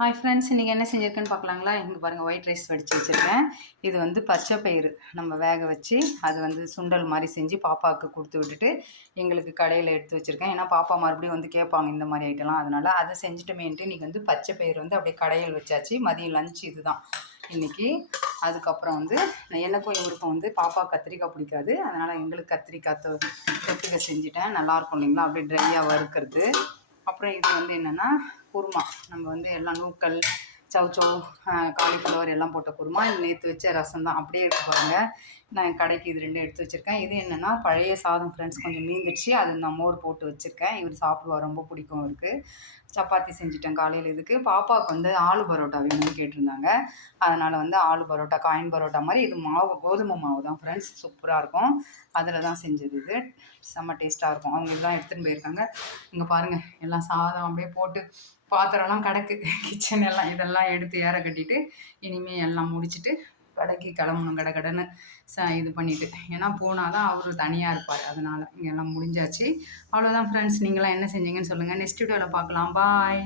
Hi friends, இன்றைக்கி என்ன செஞ்சுருக்கேன்னு பார்க்கலாங்களா? இங்கே பாருங்கள், ஒயிட் ரைஸ் வடித்து வச்சுருக்கேன். இது வந்து பச்சை பயிறு நம்ம வேக வச்சு அது வந்து சுண்டல் மாதிரி செஞ்சு பாப்பாவுக்கு கொடுத்து விட்டுட்டு எங்களுக்கு கடையில் எடுத்து வச்சுருக்கேன். ஏன்னா பாப்பா மறுபடியும் வந்து கேட்பாங்க இந்த மாதிரி ஐட்டம்லாம். அதனால் அதை செஞ்சுட்டோமேன்ட்டு இன்றைக்கி வந்து பச்சை பயிறு வந்து அப்படியே கடையில் வச்சாச்சு. மதியம் லஞ்ச் இது தான் இன்றைக்கி. அதுக்கப்புறம் வந்து எனக்கும் இவருக்கும் வந்து பாப்பா கத்திரிக்காய் பிடிக்காது. அதனால் எங்களுக்கு கத்திரிக்காய் தொட்டுக்க செஞ்சுட்டேன். நல்லாயிருக்கும் இல்லைங்களா? அப்படியே ட்ரையாக வறுக்கிறது. அப்புறம் இது வந்து என்னென்னா குருமா. நம்ம வந்து எல்லாம் நூக்கல், சௌச்சௌ, காலிஃப்ளவர் எல்லாம் போட்ட குருமா. இது நேற்று வச்ச ரசம் தான் அப்படியே இருக்கு பாருங்கள். நான் கடைக்கு இது 2 எடுத்து வச்சுருக்கேன். இது என்னென்னா பழைய சாதம் ஃப்ரெண்ட்ஸ், கொஞ்சம் மீந்துடுச்சு. அது நான் மோர் போட்டு வச்சுருக்கேன். இவர் சாப்பிடுவார், ரொம்ப பிடிக்கும் அவருக்கு. சப்பாத்தி செஞ்சுட்டேன் காலையில். இதுக்கு பாப்பாவுக்கு வந்து ஆலு பரோட்டா வேணும்னு கேட்டிருந்தாங்க. அதனால் வந்து ஆலு பரோட்டா, காயின் பரோட்டா மாதிரி. இது மாவு கோதுமை மாவு தான் ஃப்ரெண்ட்ஸ், சூப்பராக இருக்கும். அதில் தான் செஞ்சது. இது செம்ம டேஸ்ட்டாக இருக்கும். அவங்க இதெல்லாம் எடுத்துகிட்டு போயிருக்காங்க. இங்கே பாருங்கள், எல்லாம் சாதம் அப்படியே போட்டு பாத்திரம்லாம் கிடக்கு. கிச்சன் எல்லாம் இதெல்லாம் எடுத்து ஏற கட்டிட்டு இனிமேல் எல்லாம் முடிச்சுட்டு கடைக்கு கிளம்பணும் கடன்னு இது பண்ணிவிட்டு. ஏன்னா போனால் தான் அவர் தனியாக இருப்பார். அதனால் இங்கே எல்லாம் முடிஞ்சாச்சு. அவ்வளோதான் ஃப்ரெண்ட்ஸ். நீங்களாம் என்ன செஞ்சீங்கன்னு சொல்லுங்கள். நெக்ஸ்ட் வீடியோவில் பார்க்கலாம். பாய்.